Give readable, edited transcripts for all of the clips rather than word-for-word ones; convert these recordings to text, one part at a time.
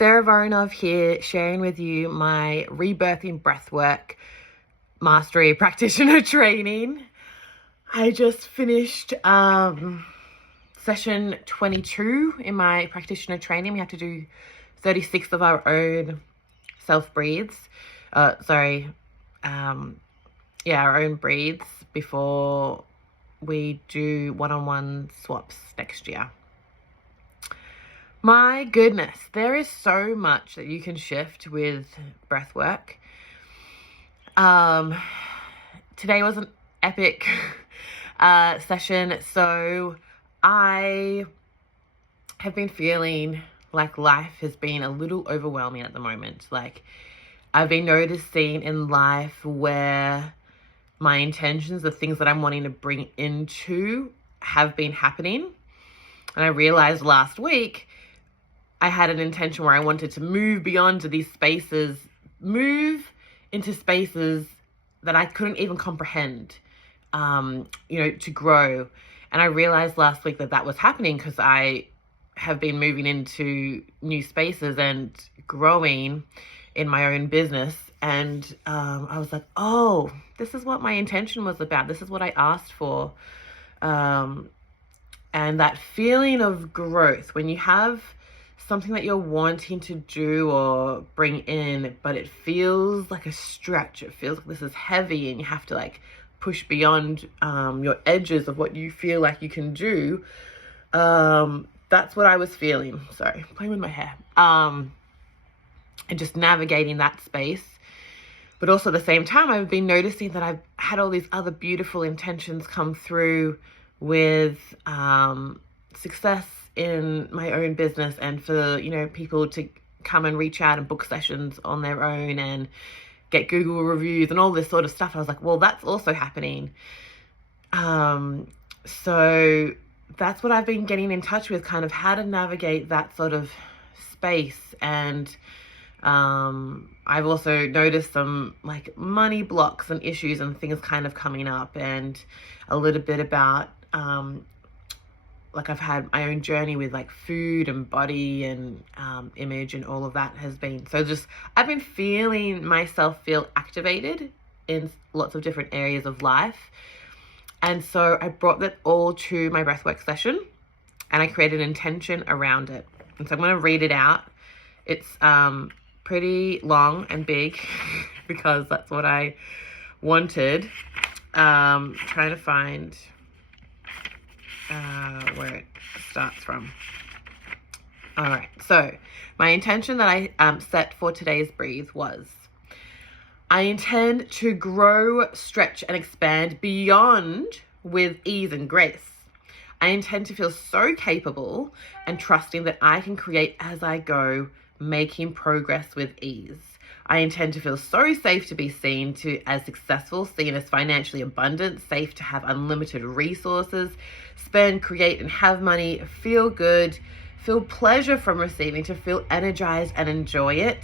Sarah Voronov here, sharing with you my Rebirthing Breathwork Mastery practitioner training. I just finished session 22 in my practitioner training. We have to do 36 of our own self-breathes. Our own breathes before we do one-on-one swaps next year. My goodness, there is so much that you can shift with breath work. Today was an epic session, so I have been feeling like life has been a little overwhelming at the moment. Like, I've been noticing in life where my intentions, the things that I'm wanting to bring into, have been happening. And I realized last week I had an intention where I wanted to move beyond to these spaces, move into spaces that I couldn't even comprehend, to grow. And I realized last week that that was happening because I have been moving into new spaces and growing in my own business. And I was like, oh, this is what my intention was about. This is what I asked for. And that feeling of growth, when you have something that you're wanting to do or bring in, but it feels like a stretch. It feels like this is heavy and you have to like push beyond your edges of what you feel like you can do. That's what I was feeling. Sorry, playing with my hair. And just navigating that space. But also at the same time, I've been noticing that I've had all these other beautiful intentions come through with success in my own business, and for people to come and reach out and book sessions on their own and get Google reviews and all this sort of stuff. And I was like, well, that's also happening. So that's what I've been getting in touch with, kind of how to navigate that sort of space. And I've also noticed some like money blocks and issues and things kind of coming up, and a little bit about I've had my own journey with like food and body and image, and all of that has been, so just I've been feeling myself feel activated in lots of different areas of life. And so I brought that all to my breathwork session and I created an intention around it. And so I'm going to read it out. It's pretty long and big because that's what I wanted. Trying to find where it starts from. All right, so my intention that I set for today's breathe was, I intend to grow, stretch, and expand beyond with ease and grace. I intend to feel so capable and trusting that I can create as I go, making progress with ease. I intend to feel so safe to be seen as successful, seen as financially abundant, safe to have unlimited resources, spend, create, and have money, feel good, feel pleasure from receiving, to feel energized and enjoy it.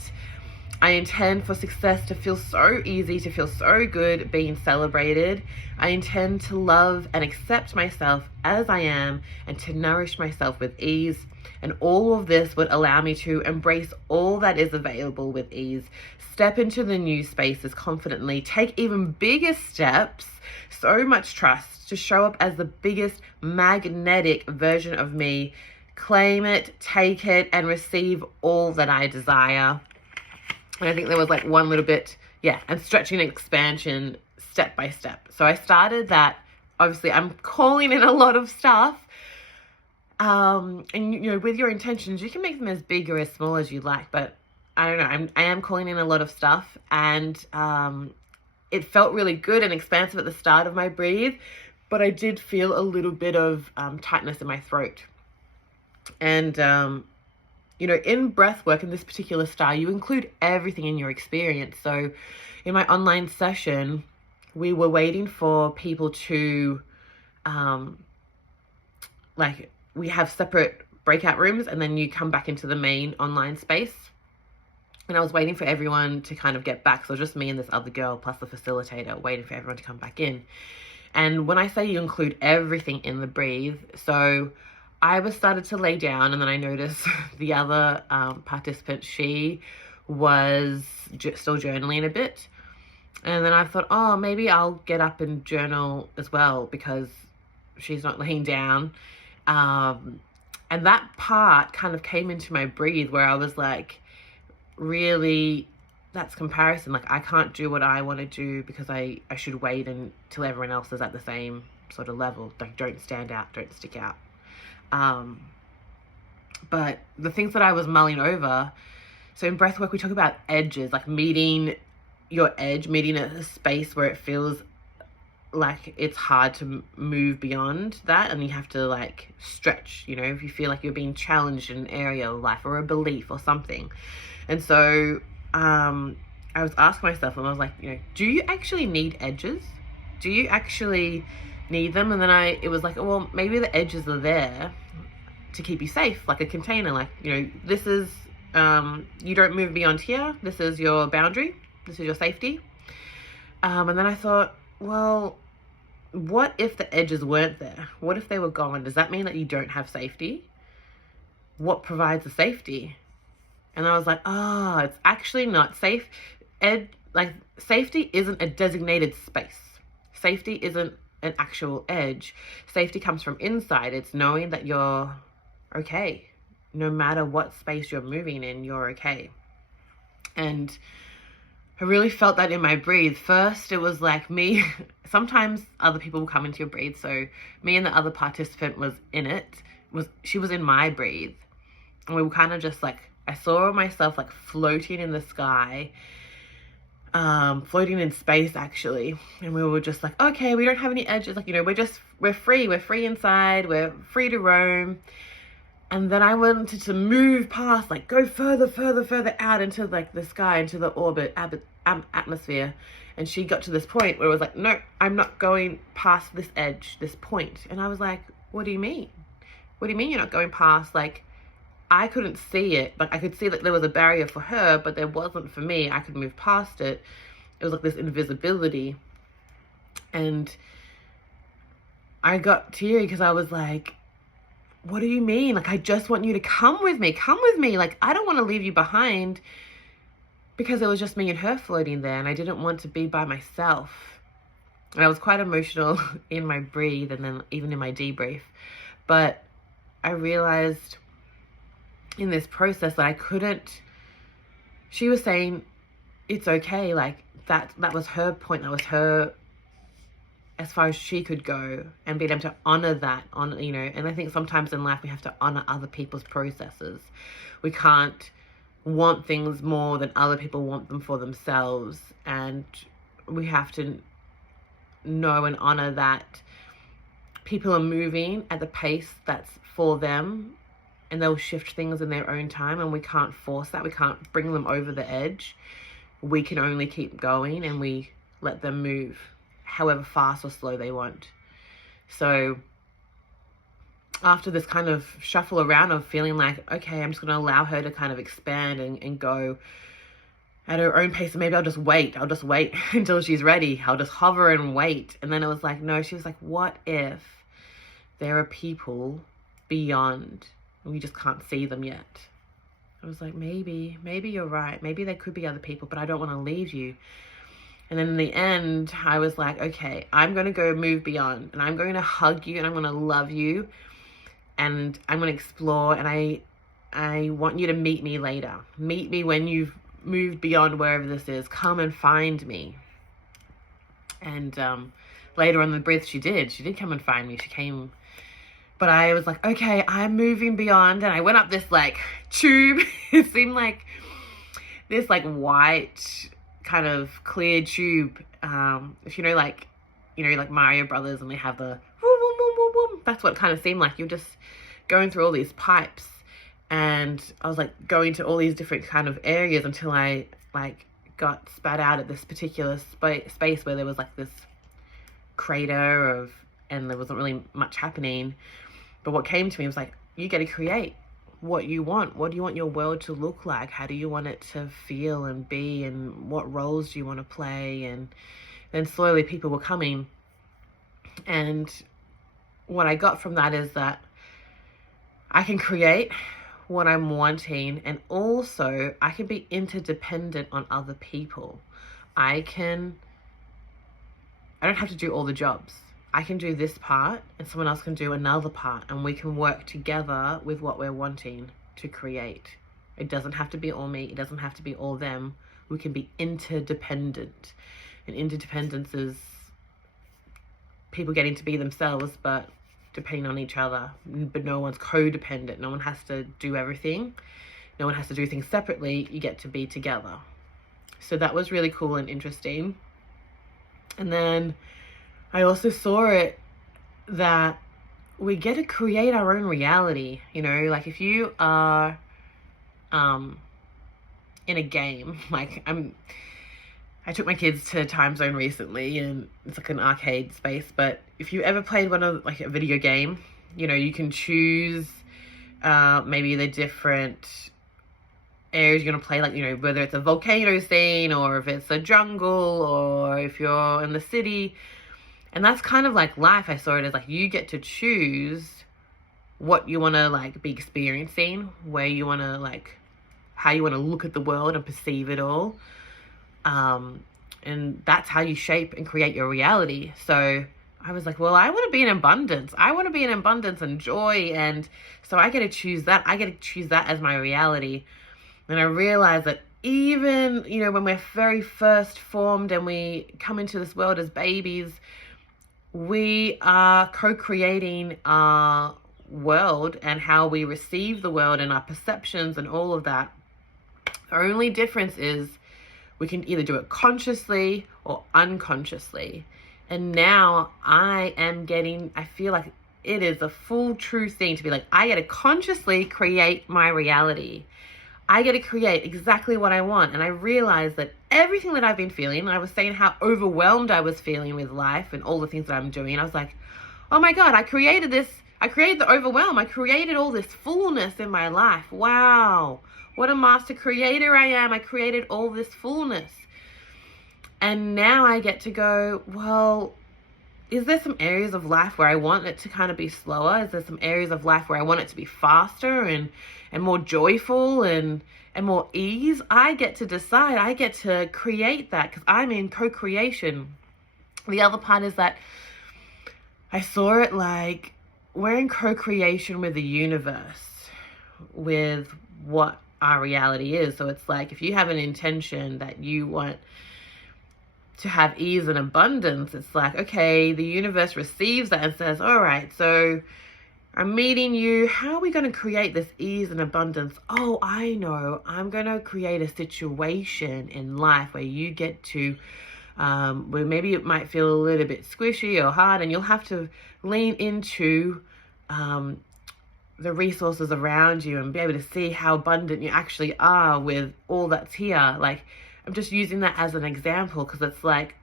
I intend for success to feel so easy, to feel so good being celebrated. I intend to love and accept myself as I am and to nourish myself with ease. And all of this would allow me to embrace all that is available with ease, step into the new spaces confidently, take even bigger steps, so much trust, to show up as the biggest magnetic version of me, claim it, take it, and receive all that I desire. And I think there was like one little bit, and stretching and expansion step by step. So I started that. Obviously, I'm calling in a lot of stuff. And with your intentions, you can make them as big or as small as you like, but I don't know, I am calling in a lot of stuff, and it felt really good and expansive at the start of my breathe, but I did feel a little bit of tightness in my throat. And in breath work, in this particular style, you include everything in your experience. So in my online session, we were waiting for people to we have separate breakout rooms, and then you come back into the main online space. And I was waiting for everyone to kind of get back. So just me and this other girl plus the facilitator waiting for everyone to come back in. And when I say you include everything in the breathe, so I was started to lay down, and then I noticed the other participant, she was still journaling a bit. And then I thought, oh, maybe I'll get up and journal as well because she's not laying down. And that part kind of came into my breathe where I was like, really, that's comparison. Like, I can't do what I want to do because I should wait until everyone else is at the same sort of level. Like, don't stand out, don't stick out. But the things that I was mulling over, so in breathwork, we talk about edges, like meeting your edge, meeting a space where it feels like it's hard to move beyond that, and you have to like stretch, you know, if you feel like you're being challenged in an area of life or a belief or something. And so I was asking myself, and I was like, you know, do you actually need edges? Do you actually need them? And then it was like, oh, well, maybe the edges are there to keep you safe, like a container, like, you know, this is you don't move beyond here, this is your boundary, this is your safety. And then I thought, well, what if the edges weren't there? What if they were gone? Does that mean that you don't have safety? What provides the safety? And I was like, oh, it's actually not safe. Like, safety isn't a designated space. Safety isn't an actual edge. Safety comes from inside. It's knowing that you're okay. No matter what space you're moving in, you're okay. And I really felt that in my breathe. First, it was like me. Sometimes other people will come into your breathe. So me and the other participant was in it. She was in my breathe. And we were kind of just like, I saw myself like floating in the sky, floating in space actually. And we were just like, okay, we don't have any edges. Like, you know, we're free. We're free inside. We're free to roam. And then I wanted to move past, like go further out into like the sky, into the orbit, atmosphere. And she got to this point where it was like, no, I'm not going past this edge, this point. And I was like, what do you mean? What do you mean you're not going past? Like, I couldn't see it. Like, I could see that there was a barrier for her, but there wasn't for me. I could move past it. It was like this invisibility. And I got teary because I was like, what do you mean? Like, I just want you to come with me. Come with me. Like, I don't want to leave you behind, because it was just me and her floating there, and I didn't want to be by myself. And I was quite emotional in my breathe and then even in my debrief. But I realized in this process that I couldn't, she was saying it's okay. Like, that was her point. That was her, as far as she could go, and being able to honor that, you know. And I think sometimes in life we have to honor other people's processes. We can't want things more than other people want them for themselves, and we have to know and honor that people are moving at the pace that's for them, and they'll shift things in their own time, and we can't force that. We can't bring them over the edge. We can only keep going, and we let them move however fast or slow they want. So after this kind of shuffle around of feeling like, okay, I'm just going to allow her to kind of expand and go at her own pace, and maybe I'll just wait until she's ready. I'll just hover and wait. And then it was like, no, she was like, what if there are people beyond and we just can't see them yet? I was like, maybe you're right. Maybe there could be other people, but I don't want to leave you. And then in the end, I was like, okay, I'm going to go move beyond, and I'm going to hug you, and I'm going to love you, and I'm going to explore, and I want you to meet me later. Meet me when you've moved beyond wherever this is. Come and find me. And later on in the breath, she did come and find me. She came, but I was like, okay, I'm moving beyond. And I went up this like tube. It seemed like this like white kind of clear tube. If you know, like Mario Brothers, and they have the whoom, whoom, whoom, whoom, whoom. That's what it kind of seemed like. You're just going through all these pipes, and I was like going to all these different kind of areas until I like got spat out at this particular space where there was like this crater and there wasn't really much happening. But what came to me was like, you get to create what you want. What do you want your world to look like? How do you want it to feel and be? And what roles do you want to play? And then slowly people were coming. And what I got from that is that I can create what I'm wanting, and also I can be interdependent on other people. I don't have to do all the jobs. I can do this part and someone else can do another part, and we can work together with what we're wanting to create. It doesn't have to be all me. It doesn't have to be all them. We can be interdependent. And interdependence is people getting to be themselves, but depending on each other. But no one's codependent. No one has to do everything. No one has to do things separately. You get to be together. So that was really cool and interesting. And then I also saw it that we get to create our own reality. You know, like if you are in a game, like I took my kids to Time Zone recently, and it's like an arcade space. But if you ever played one of like a video game, you know, you can choose maybe the different areas you're gonna play, like, you know, whether it's a volcano scene or if it's a jungle or if you're in the city. And that's kind of like life. I saw it as like you get to choose what you want to like be experiencing, where you want to like, how you want to look at the world and perceive it all. And that's how you shape and create your reality. So I was like, well, I want to be in abundance. I want to be in abundance and joy. And so I get to choose that. I get to choose that as my reality. And I realized that even, you know, when we're very first formed and we come into this world as babies, we are co-creating our world and how we receive the world and our perceptions and all of that. The only difference is we can either do it consciously or unconsciously. And now I feel like it is a full true thing to be like, I get to consciously create my reality. I get to create exactly what I want. And I realized that everything that I've been feeling, I was saying how overwhelmed I was feeling with life and all the things that I'm doing. I was like, oh my God, I created this. I created the overwhelm. I created all this fullness in my life. Wow. What a master creator I am. I created all this fullness. And now I get to go, well, is there some areas of life where I want it to kind of be slower? Is there some areas of life where I want it to be faster and more joyful and more ease? I get to decide. I get to create that because I'm in co-creation. The other part is that I saw it like we're in co-creation with the universe, with what our reality is. So it's like if you have an intention that you want to have ease and abundance, it's like, okay, the universe receives that and says, all right, so I'm meeting you. How are we going to create this ease and abundance? Oh, I know. I'm going to create a situation in life where you get to, where maybe it might feel a little bit squishy or hard, and you'll have to lean into the resources around you and be able to see how abundant you actually are with all that's here. Like, I'm just using that as an example because it's like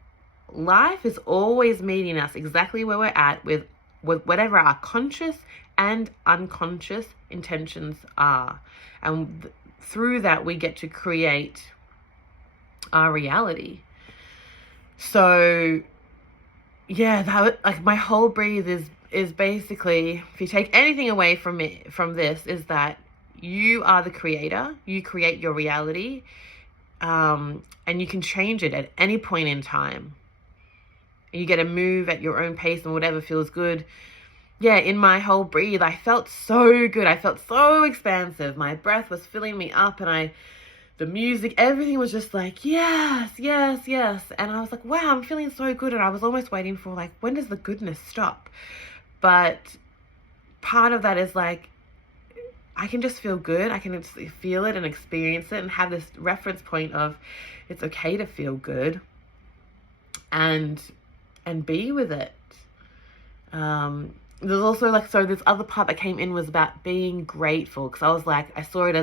life is always meeting us exactly where we're at with whatever our conscious and unconscious intentions are. And through that, we get to create our reality. So, yeah, that, like, my whole breathe is basically, if you take anything away from this, is that you are the creator. You create your reality. And you can change it at any point in time. You get to move at your own pace and whatever feels good. Yeah, in my whole breathe, I felt so good. I felt so expansive. My breath was filling me up, and the music, everything was just like, yes, yes, yes. And I was like, wow, I'm feeling so good. And I was almost waiting for like, when does the goodness stop? But part of that is like, I can just feel good. I can just feel it and experience it and have this reference point of it's okay to feel good and be with it. There's also like, so this other part that came in was about being grateful, because I was like, I saw it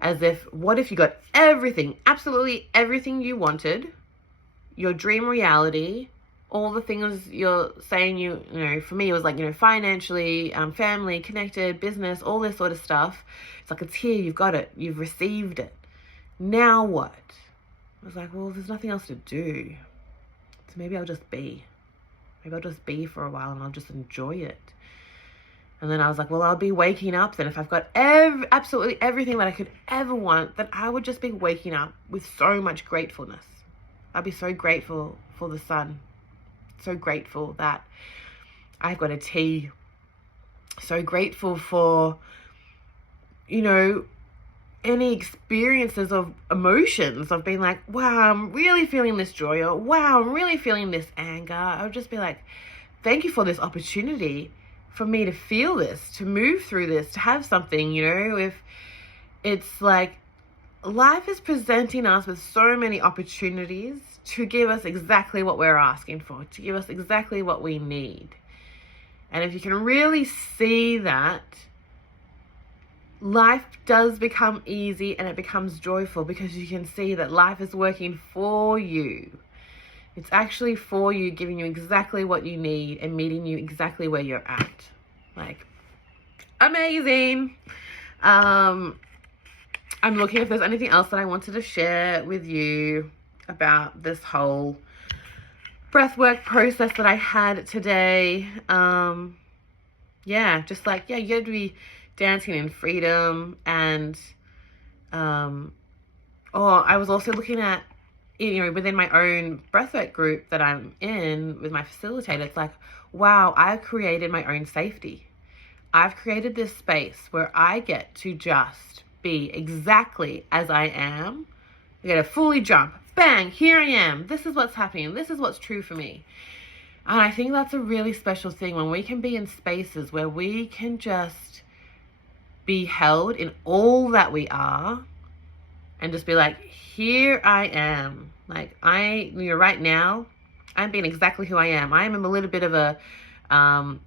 as if, what if you got everything, absolutely everything you wanted, your dream reality, all the things you're saying you know, for me, it was like, you know, financially, family, connected, business, all this sort of stuff. It's like, it's here, you've got it, you've received it. Now what? I was like, well, there's nothing else to do. So maybe I'll just be. Maybe I'll just be for a while and I'll just enjoy it. And then I was like, well, I'll be waking up then. If I've got absolutely everything that I could ever want, then I would just be waking up with so much gratefulness. I'd be so grateful for the sun. So grateful that I've got a tea. So grateful for, you know, any experiences of emotions of being like, wow, I'm really feeling this joy, or wow, I'm really feeling this anger. I would just be like, thank you for this opportunity for me to feel this, to move through this, to have something, you know. If it's like life is presenting us with so many opportunities to give us exactly what we're asking for, to give us exactly what we need. And if you can really see that, life does become easy and it becomes joyful, because you can see that life is working for you. It's actually for you, giving you exactly what you need and meeting you exactly where you're at. Like, amazing. I'm looking if there's anything else that I wanted to share with you about this whole breathwork process that I had today. Yeah, just like, yeah, you have to be dancing in freedom. And I was also looking at, you know, within my own breathwork group that I'm in with my facilitator, it's like, wow, I've created my own safety. I've created this space where I get to just be exactly as I am. I get to fully jump. Bang, here I am. This is what's happening. This is what's true for me. And I think that's a really special thing, when we can be in spaces where we can just be held in all that we are and just be like, here I am. Like, right now, I'm being exactly who I am. I am a little bit of a,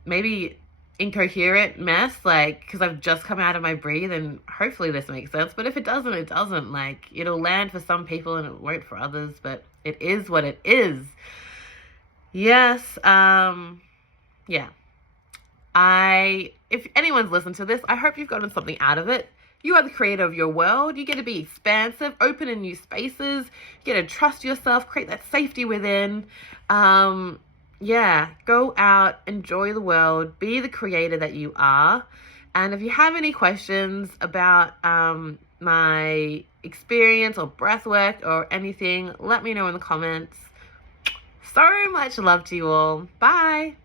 maybe incoherent mess, like, because I've just come out of my breathe, and hopefully this makes sense. But if it doesn't, it doesn't. Like, it'll land for some people and it won't for others, but it is what it is. Yes. Yeah. If anyone's listened to this, I hope you've gotten something out of it. You are the creator of your world. You get to be expansive, open in new spaces. You get to trust yourself, create that safety within. Yeah, go out, enjoy the world, be the creator that you are. And if you have any questions about my experience or breathwork or anything, let me know in the comments. So much love to you all. Bye.